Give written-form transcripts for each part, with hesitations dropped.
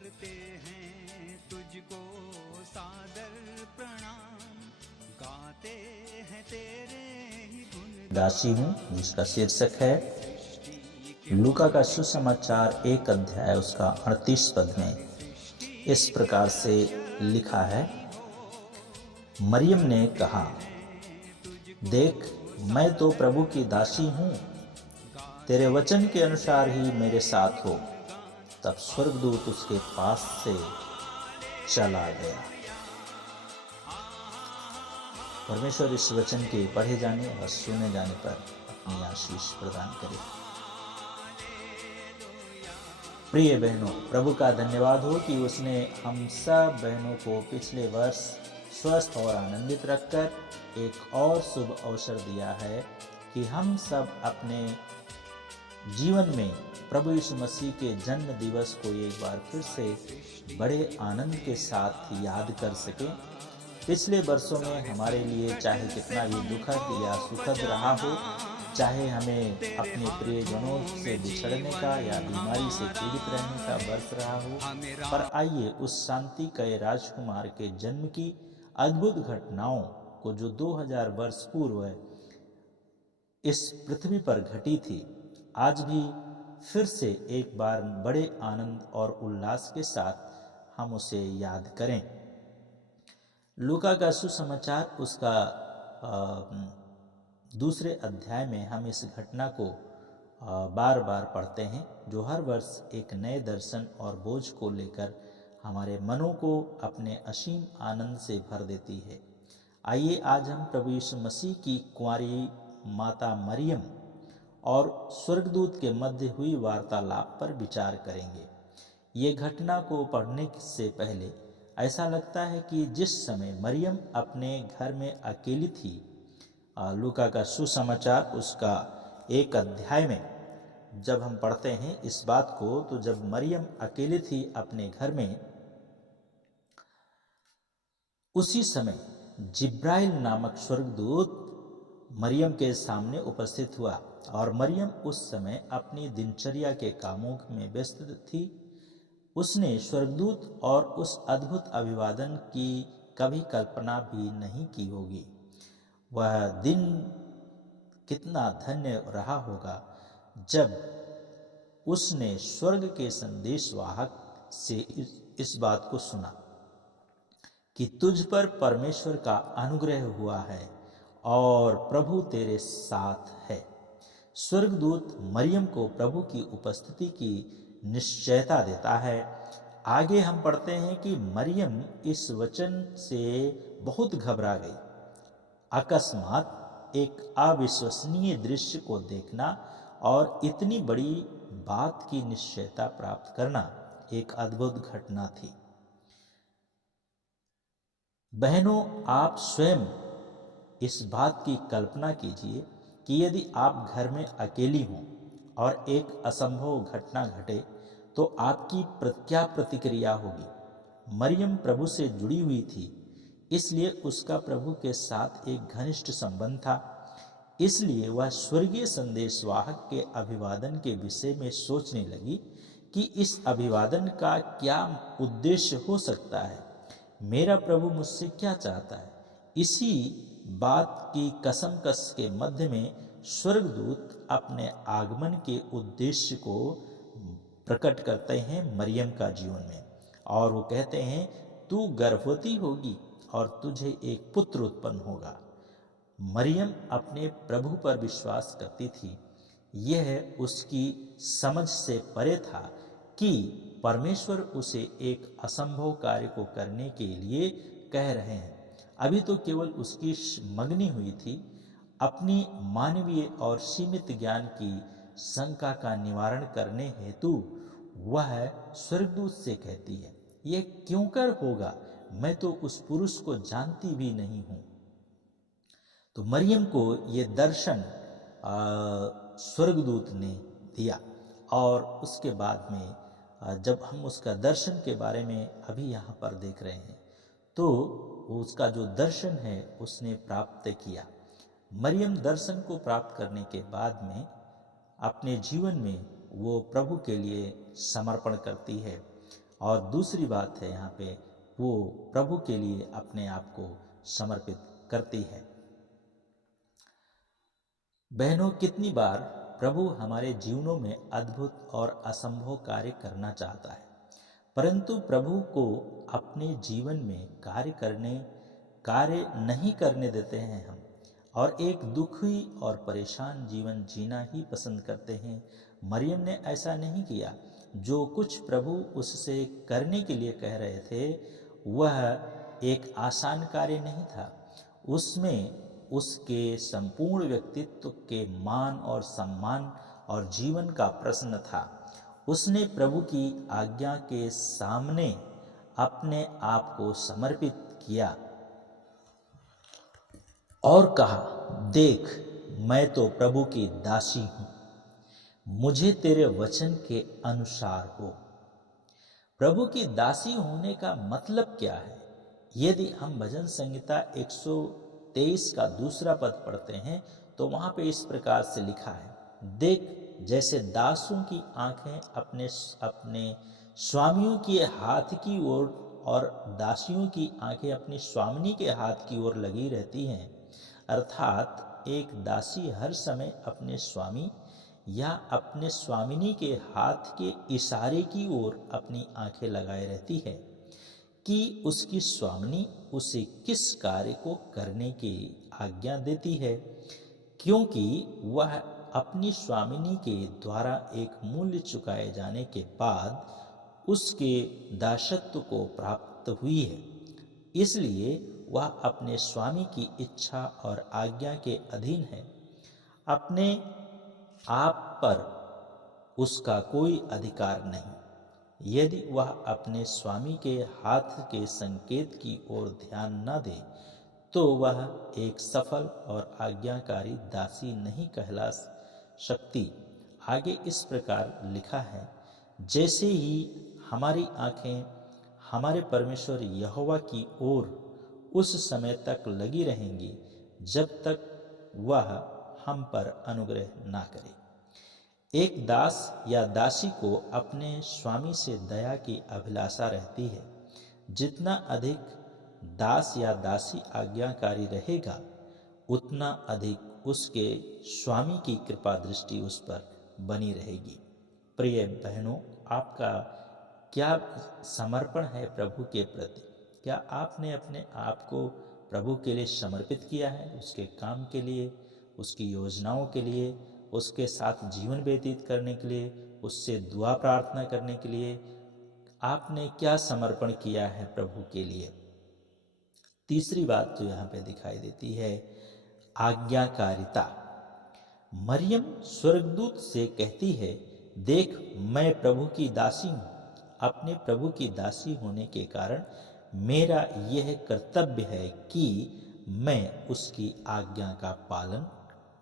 करते हैं तुझको सादर प्रणाम, गाते हैं तेरे ही गुण। दासी हूँ, जिसका शीर्षक है लूका का सुसमाचार 1 अध्याय उसका 38 पद में इस प्रकार से लिखा है। मरियम ने कहा, देख, मैं तो प्रभु की दासी हूँ, तेरे वचन के अनुसार ही मेरे साथ हो। तब स्वर्गदूत उसके पास से चला गया। परमेश्वर इस वचन के पढ़े जाने और सुने जाने पर अपनी आशीष प्रदान करे। प्रिय बहनों, प्रभु का धन्यवाद हो कि उसने हम सब बहनों को पिछले वर्ष स्वस्थ और आनंदित रखकर एक और शुभ अवसर दिया है कि हम सब अपने जीवन में प्रभु यीशु मसीह के जन्म दिवस को एक बार फिर से बड़े आनंद के साथ याद कर सकें। पिछले वर्षों में हमारे लिए चाहे कितना भी दुखद या सुखद रहा हो, चाहे हमें अपने प्रियजनों से बिछड़ने का या बीमारी से पीड़ित रहने का वर्ष रहा हो, पर आइए उस शांति के राजकुमार के जन्म की अद्भुत घटनाओं को जो 2000 वर्ष पूर्व इस पृथ्वी पर घटी थी, आज भी फिर से एक बार बड़े आनंद और उल्लास के साथ हम उसे याद करें। लूका का सुसमाचार उसका दूसरे अध्याय में हम इस घटना को बार बार पढ़ते हैं, जो हर वर्ष एक नए दर्शन और बोझ को लेकर हमारे मनों को अपने असीम आनंद से भर देती है। आइए आज हम प्रभु यीशु मसीह की कुंवारी माता मरियम और स्वर्गदूत के मध्य हुई वार्तालाप पर विचार करेंगे। ये घटना को पढ़ने से पहले ऐसा लगता है कि जिस समय मरियम अपने घर में अकेली थी, लूका का सुसमाचार उसका 1 अध्याय में जब हम पढ़ते हैं इस बात को, तो जब मरियम अकेली थी अपने घर में, उसी समय जिब्राइल नामक स्वर्गदूत मरियम के सामने उपस्थित हुआ और मरियम उस समय अपनी दिनचर्या के कामों में व्यस्त थी। उसने स्वर्गदूत और उस अद्भुत अभिवादन की कभी कल्पना भी नहीं की होगी। वह दिन कितना धन्य रहा होगा जब उसने स्वर्ग के संदेशवाहक से इस बात को सुना कि तुझ पर परमेश्वर का अनुग्रह हुआ है और प्रभु तेरे साथ है। स्वर्गदूत मरियम को प्रभु की उपस्थिति की निश्चयता देता है। आगे हम पढ़ते हैं कि मरियम इस वचन से बहुत घबरा गई। अकस्मात एक अविश्वसनीय दृश्य को देखना और इतनी बड़ी बात की निश्चयता प्राप्त करना एक अद्भुत घटना थी। बहनों, आप स्वयं इस बात की कल्पना कीजिए कि यदि आप घर में अकेली हों और एक असंभव घटना घटे तो आपकी क्या प्रतिक्रिया होगी। मरियम प्रभु से जुड़ी हुई थी, इसलिए उसका प्रभु के साथ एक घनिष्ठ संबंध था। इसलिए वह स्वर्गीय संदेशवाहक के अभिवादन के विषय में सोचने लगी कि इस अभिवादन का क्या उद्देश्य हो सकता है, मेरा प्रभु मुझसे क्या चाहता है। इसी बात की कसमकस के मध्य में स्वर्गदूत अपने आगमन के उद्देश्य को प्रकट करते हैं मरियम का जीवन में, और वो कहते हैं, तू गर्भवती होगी और तुझे एक पुत्र उत्पन्न होगा। मरियम अपने प्रभु पर विश्वास करती थी। यह उसकी समझ से परे था कि परमेश्वर उसे एक असंभव कार्य को करने के लिए कह रहे हैं। अभी तो केवल उसकी मंगनी हुई थी। अपनी मानवीय और सीमित ज्ञान की शंका का निवारण करने हेतु वह स्वर्गदूत से कहती है, यह क्यों कर होगा, मैं तो उस पुरुष को जानती भी नहीं हूं। तो मरियम को यह दर्शन स्वर्गदूत ने दिया, और उसके बाद में जब हम उसका दर्शन के बारे में अभी यहाँ पर देख रहे हैं, तो उसका जो दर्शन है उसने प्राप्त किया। मरियम दर्शन को प्राप्त करने के बाद में अपने जीवन में वो प्रभु के लिए समर्पण करती है और दूसरी बात है यहाँ पे वो प्रभु के लिए अपने आप को समर्पित करती है। बहनों, कितनी बार प्रभु हमारे जीवनों में अद्भुत और असंभव कार्य करना चाहता है, परंतु प्रभु को अपने जीवन में कार्य नहीं करने देते हैं हम, और एक दुखी और परेशान जीवन जीना ही पसंद करते हैं। मरियम ने ऐसा नहीं किया। जो कुछ प्रभु उससे करने के लिए कह रहे थे वह एक आसान कार्य नहीं था। उसमें उसके संपूर्ण व्यक्तित्व के मान और सम्मान और जीवन का प्रश्न था। उसने प्रभु की आज्ञा के सामने अपने आप को समर्पित किया और कहा, देख, मैं तो प्रभु की दासी हूं, मुझे तेरे वचन के अनुसार हो। प्रभु की दासी होने का मतलब क्या है? यदि हम भजन संहिता 123 का दूसरा पद पढ़ते हैं तो वहां पे इस प्रकार से लिखा है, देख, जैसे दासों की आंखें अपने स्वामियों के हाथ की ओर और दासियों की आंखें अपनी स्वामिनी के हाथ की ओर लगी रहती हैं, अर्थात एक दासी हर समय अपने स्वामी या अपने स्वामिनी के हाथ के इशारे की ओर अपनी आंखें लगाए रहती है कि उसकी स्वामिनी उसे किस कार्य को करने की आज्ञा देती है, क्योंकि वह अपनी स्वामिनी के द्वारा एक मूल्य चुकाए जाने के बाद उसके दासत्व को प्राप्त हुई है। इसलिए वह अपने स्वामी की इच्छा और आज्ञा के अधीन है। अपने आप पर उसका कोई अधिकार नहीं। यदि वह अपने स्वामी के हाथ के संकेत की ओर ध्यान न दे तो वह एक सफल और आज्ञाकारी दासी नहीं कहला सकती। आगे इस प्रकार लिखा है, जैसे ही हमारी आंखें हमारे परमेश्वर यहोवा की ओर उस समय तक लगी रहेंगी जब तक वह हम पर अनुग्रह ना करे। एक दास या दासी को अपने स्वामी से दया की अभिलाषा रहती है। जितना अधिक दास या दासी आज्ञाकारी रहेगा उतना अधिक उसके स्वामी की कृपा दृष्टि उस पर बनी रहेगी। प्रिय बहनों, आपका क्या समर्पण है प्रभु के प्रति? क्या आपने अपने आप को प्रभु के लिए समर्पित किया है? उसके काम के लिए, उसकी योजनाओं के लिए, उसके साथ जीवन व्यतीत करने के लिए, उससे दुआ प्रार्थना करने के लिए आपने क्या समर्पण किया है प्रभु के लिए? तीसरी बात जो यहाँ पे दिखाई देती है, आज्ञाकारिता। मरियम स्वर्गदूत से कहती है, देख, मैं प्रभु की दासी हूँ। अपने प्रभु की दासी होने के कारण मेरा यह कर्तव्य है कि मैं उसकी आज्ञा का पालन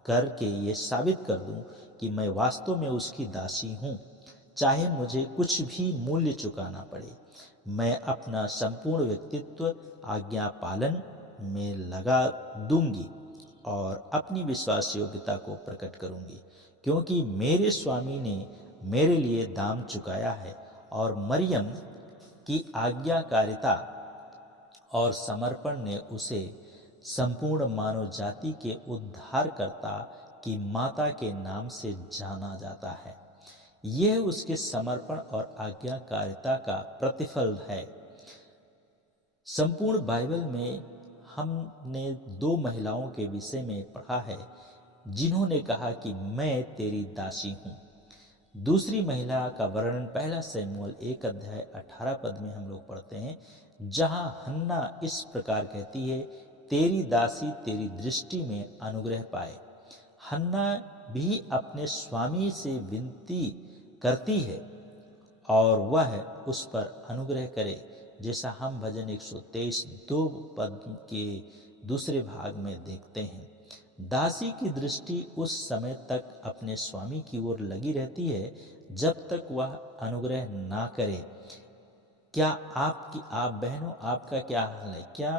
करके ये साबित कर दूं कि मैं वास्तव में उसकी दासी हूँ। चाहे मुझे कुछ भी मूल्य चुकाना पड़े, मैं अपना संपूर्ण व्यक्तित्व आज्ञा पालन में लगा दूंगी और अपनी विश्वास योग्यता को प्रकट करूंगी, क्योंकि मेरे स्वामी ने मेरे लिए दाम चुकाया है। और मरियम की आज्ञाकारिता और समर्पण ने उसे संपूर्ण मानव जाति के उद्धारकर्ता की माता के नाम से जाना जाता है। यह उसके समर्पण और आज्ञाकारिता का प्रतिफल है। संपूर्ण बाइबल में हमने 2 महिलाओं के विषय में पढ़ा है जिन्होंने कहा कि मैं तेरी दासी हूं। दूसरी महिला का वर्णन 1 शमूएल 1 अध्याय 18 पद में हम लोग पढ़ते हैं, जहां हन्ना इस प्रकार कहती है, तेरी दासी तेरी दृष्टि में अनुग्रह पाए। हन्ना भी अपने स्वामी से विनती करती है और वह उस पर अनुग्रह करे, जैसा हम भजन 123 2 पद के दूसरे भाग में देखते हैं। दासी की दृष्टि उस समय तक अपने स्वामी की ओर लगी रहती है जब तक वह अनुग्रह ना करे। क्या आप बहनों, आपका क्या हाल है? क्या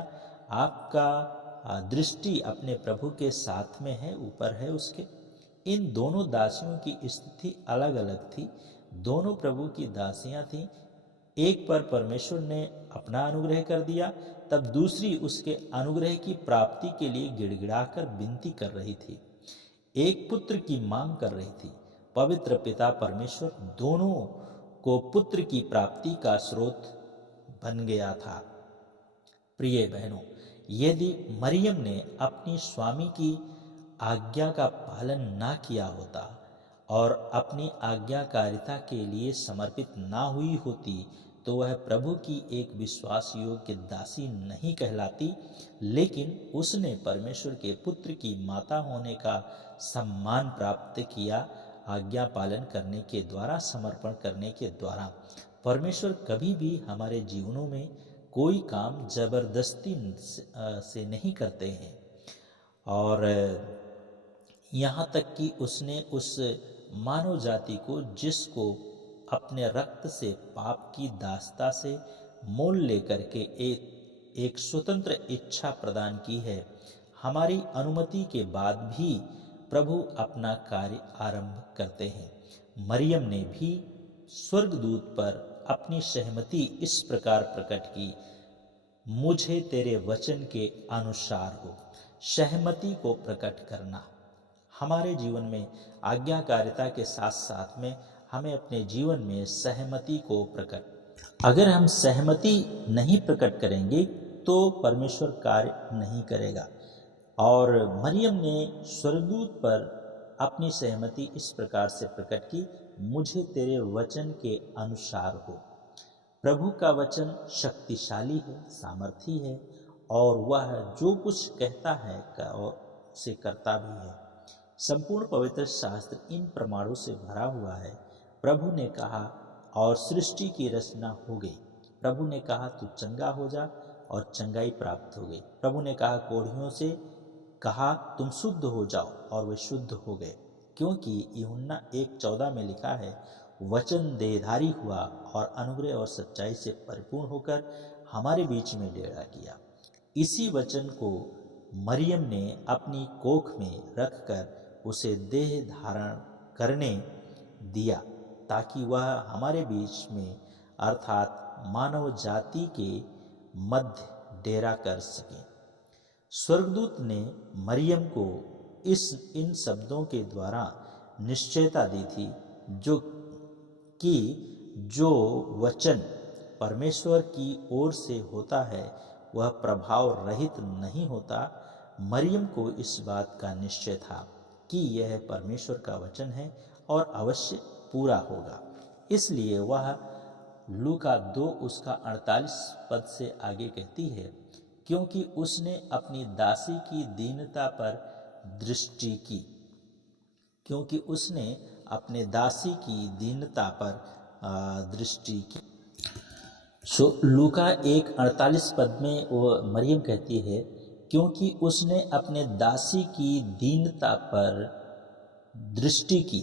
आपका दृष्टि अपने प्रभु के साथ में है, ऊपर है उसके? इन दोनों दासियों की स्थिति अलग अलग थी। दोनों प्रभु की दासियां थीं। एक पर परमेश्वर ने अपना अनुग्रह कर दिया, तब दूसरी उसके अनुग्रह की प्राप्ति के लिए गिड़गिड़ाकर विनती कर रही थी, एक पुत्र की मांग कर रही थी। पवित्र पिता परमेश्वर दोनों को पुत्र की प्राप्ति का स्रोत बन गया था। प्रिय बहनों, यदि मरियम ने अपनी स्वामी की आज्ञा का पालन ना किया होता और अपनी आज्ञाकारिता के लिए समर्पित ना हुई होती, तो वह प्रभु की एक विश्वास योग्य दासी नहीं कहलाती, लेकिन उसने परमेश्वर के पुत्र की माता होने का सम्मान प्राप्त किया। आज्ञा पालन करने के द्वारा, समर्पण करने के द्वारा परमेश्वर कभी भी हमारे जीवनों में कोई काम जबरदस्ती से नहीं करते हैं। और यहाँ तक कि उसने उस मानव जाति को, जिसको अपने रक्त से पाप की दासता से मोल लेकर के एक स्वतंत्र इच्छा प्रदान की है, हमारी अनुमति के बाद भी प्रभु अपना कार्य आरंभ करते हैं। मरियम ने भी स्वर्गदूत पर अपनी सहमति इस प्रकार प्रकट की, मुझे तेरे वचन के अनुसार हो। सहमति को प्रकट करना हमारे जीवन में आज्ञाकारिता के साथ साथ में हमें अपने जीवन में सहमति को अगर हम सहमति नहीं प्रकट करेंगे तो परमेश्वर कार्य नहीं करेगा। और मरियम ने स्वर्गदूत पर अपनी सहमति इस प्रकार से प्रकट की, मुझे तेरे वचन के अनुसार हो। प्रभु का वचन शक्तिशाली है, सामर्थी है, और वह जो कुछ कहता है उसे करता भी है। संपूर्ण पवित्र शास्त्र इन प्रमाणों से भरा हुआ है। प्रभु ने कहा और सृष्टि की रचना हो गई। प्रभु ने कहा तू चंगा हो जा और चंगाई प्राप्त हो गई। प्रभु ने कहा कोढ़ियों से कहा तुम शुद्ध हो जाओ और वे शुद्ध हो गए, क्योंकि यूहन्ना 1:14 में लिखा है, वचन देहधारी हुआ और अनुग्रह और सच्चाई से परिपूर्ण होकर हमारे बीच में डेरा किया। इसी वचन को मरियम ने अपनी कोख में रखकर उसे देह धारण करने दिया, ताकि वह हमारे बीच में अर्थात मानव जाति के मध्य डेरा कर सके। स्वर्गदूत ने मरियम को इन शब्दों के द्वारा निश्चयता दी थी, जो वचन परमेश्वर की ओर से होता है वह प्रभाव रहित नहीं होता। मरियम को इस बात का निश्चय था कि यह परमेश्वर का वचन है और अवश्य पूरा होगा। इसलिए वह लूका 2 उसका 48 पद से आगे कहती है, क्योंकि उसने अपनी दासी की दीनता पर दृष्टि की। क्योंकि उसने अपने दासी की दीनता पर दृष्टि की। लूका 1:48 पद में वो मरियम कहती है, क्योंकि उसने अपने दासी की दीनता पर दृष्टि की,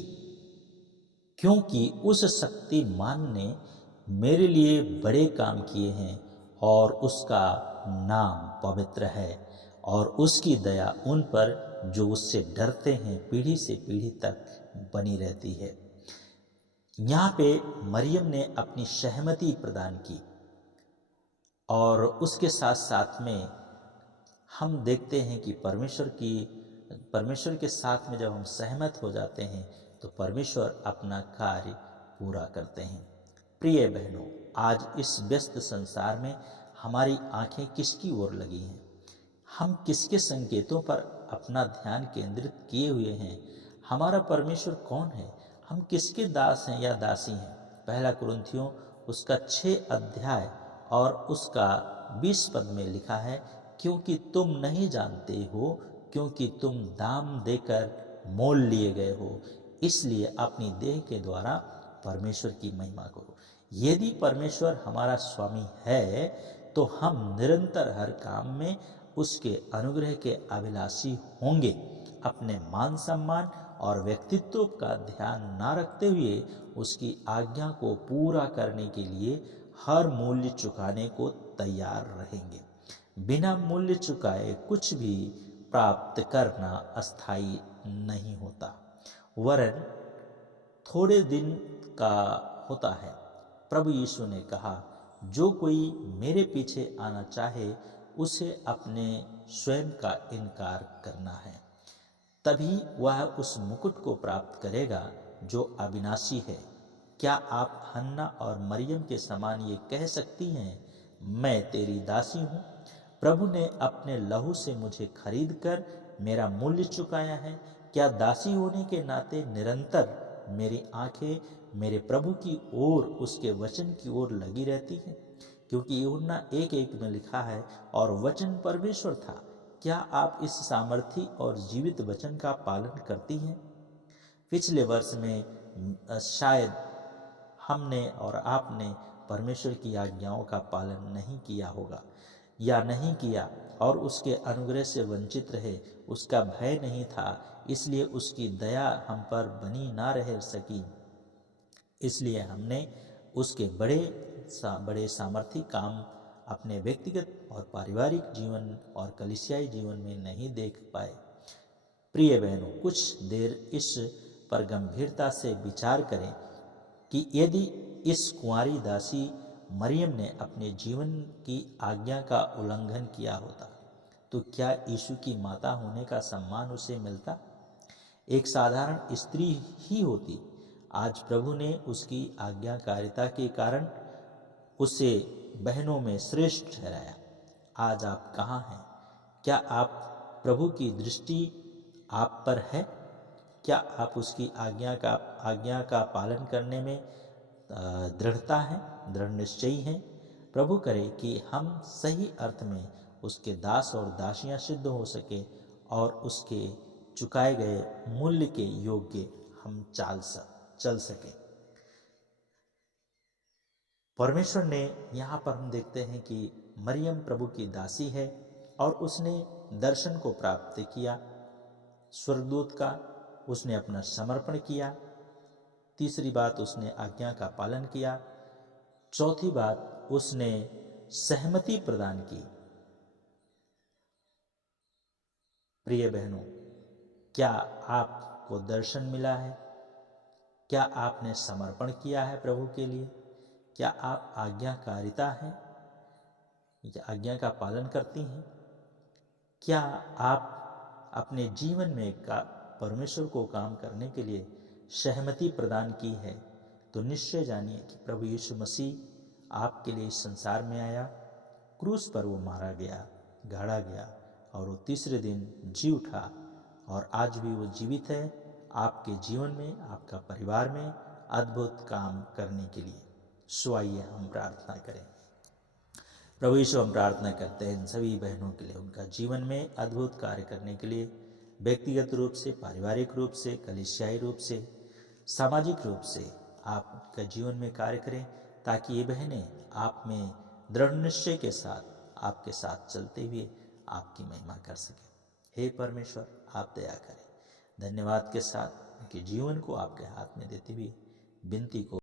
क्योंकि उस शक्तिमान ने मेरे लिए बड़े काम किए हैं और उसका नाम पवित्र है और उसकी दया उन पर जो उससे डरते हैं पीढ़ी से पीढ़ी तक बनी रहती है। यहाँ पे मरियम ने अपनी सहमति प्रदान की और उसके साथ साथ में हम देखते हैं कि परमेश्वर के साथ में जब हम सहमत हो जाते हैं तो परमेश्वर अपना कार्य पूरा करते हैं। प्रिय बहनों, आज इस व्यस्त संसार में हमारी आंखें किसकी ओर लगी हैं? हम किसके संकेतों पर अपना ध्यान केंद्रित किए हुए हैं? हमारा परमेश्वर कौन है? हम किसके दास हैं या दासी हैं? पहला कुरिन्थियों उसका 6 अध्याय और उसका 20 पद में लिखा है, क्योंकि तुम नहीं जानते हो, क्योंकि तुम दाम देकर मोल लिए गए हो, इसलिए अपनी देह के द्वारा परमेश्वर की महिमा करो। यदि परमेश्वर हमारा स्वामी है तो हम निरंतर हर काम में उसके अनुग्रह के अभिलाषी होंगे। अपने मान सम्मान और व्यक्तित्व का ध्यान ना रखते हुए उसकी आज्ञा को पूरा करने के लिए हर मूल्य चुकाने को तैयार रहेंगे। बिना मूल्य चुकाए कुछ भी प्राप्त करना अस्थायी नहीं होता, वरन थोड़े दिन का होता है। प्रभु यीशु ने कहा, जो कोई मेरे पीछे आना चाहे उसे अपने स्वयं का इनकार करना है, तभी वह उस मुकुट को प्राप्त करेगा जो अविनाशी है। क्या आप हन्ना और मरियम के समान ये कह सकती हैं, मैं तेरी दासी हूँ? प्रभु ने अपने लहू से मुझे खरीद कर मेरा मूल्य चुकाया है। क्या दासी होने के नाते निरंतर मेरी आंखें मेरे प्रभु की ओर, उसके वचन की ओर लगी रहती हैं? क्योंकि यूहन्ना 1:1 में लिखा है, और वचन परमेश्वर था। क्या आप इस सामर्थी और जीवित वचन का पालन करती हैं? पिछले वर्ष में शायद हमने और आपने परमेश्वर की आज्ञाओं का पालन नहीं किया होगा या नहीं किया और उसके अनुग्रह से वंचित रहे। उसका भय नहीं था, इसलिए उसकी दया हम पर बनी ना रह सकी। इसलिए हमने उसके बड़े सामर्थी काम अपने व्यक्तिगत और पारिवारिक जीवन और कलीसियाई जीवन में नहीं देख पाए। प्रिय बहनों, कुछ देर इस पर गंभीरता से विचार करें कि यदि इस कुंवारी दासी मरियम ने अपने जीवन की आज्ञा का उल्लंघन किया होता तो क्या यीशु की माता होने का सम्मान उसे मिलता? एक साधारण स्त्री ही होती। आज प्रभु ने उसकी आज्ञाकारिता के कारण उसे बहनों में श्रेष्ठ ठहराया। आज आप कहाँ हैं? क्या आप प्रभु की दृष्टि आप पर है? क्या आप उसकी आज्ञा का पालन करने में दृढ़ निश्चयी हैं? प्रभु करे कि हम सही अर्थ में उसके दास और दासियां सिद्ध हो सके और उसके चुकाए गए मूल्य के योग्य हम चल सके। परमेश्वर ने यहाँ पर हम देखते हैं कि मरियम प्रभु की दासी है और उसने दर्शन को प्राप्त किया स्वर्गदूत का, उसने अपना समर्पण किया। तीसरी बात, उसने आज्ञा का पालन किया। चौथी बात, उसने सहमति प्रदान की। प्रिय बहनों, क्या आपको दर्शन मिला है? क्या आपने समर्पण किया है प्रभु के लिए? क्या आप आज्ञाकारिता हैं या आज्ञा का पालन करती हैं? क्या आप अपने जीवन में परमेश्वर को काम करने के लिए सहमति प्रदान की है? तो निश्चय जानिए कि प्रभु यीशु मसीह आपके लिए इस संसार में आया, क्रूस पर वो मारा गया, गाड़ा गया और वो तीसरे दिन जी उठा और आज भी वो जीवित है आपके जीवन में, आपका परिवार में अद्भुत काम करने के लिए। सो आइए हम प्रार्थना करें। प्रभु यीशु, हम प्रार्थना करते हैं इन सभी बहनों के लिए, उनका जीवन में अद्भुत कार्य करने के लिए, व्यक्तिगत रूप से, पारिवारिक रूप से, कलीसियाई रूप से, सामाजिक रूप से आपका जीवन में कार्य करें ताकि ये बहनें आप में दृढ़ निश्चय के साथ आपके साथ चलते हुए आपकी महिमा कर सकें। हे परमेश्वर, आप दया करें। धन्यवाद के साथ उनके जीवन को आपके हाथ में देते हुए विनती को